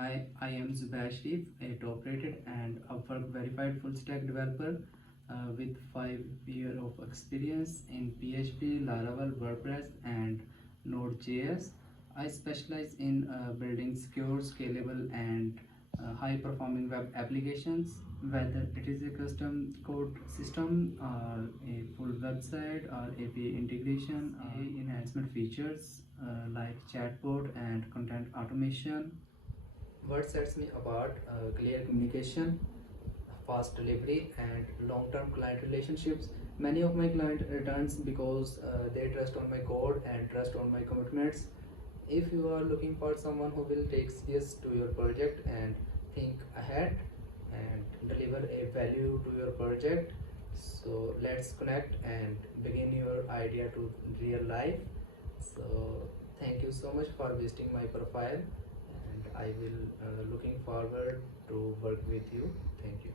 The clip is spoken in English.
I am Zubair, a top-rated and Upwork Verified full-stack developer with 5 years of experience in PHP, Laravel, WordPress, and Node.js. I specialize in building secure, scalable, and high-performing web applications, whether it is a custom code system or a full website or API integration or enhancement features like chatbot and content automation. What sets me apart? Clear communication, fast delivery, and long-term client relationships. Many of my client returns because they trust on my code and trust on my commitments. If you are looking for someone who will take serious to your project and think ahead and deliver a value to your project, so let's connect and begin your idea to real life. So thank you so much for visiting my profile, and I will looking forward to work with you. Thank you.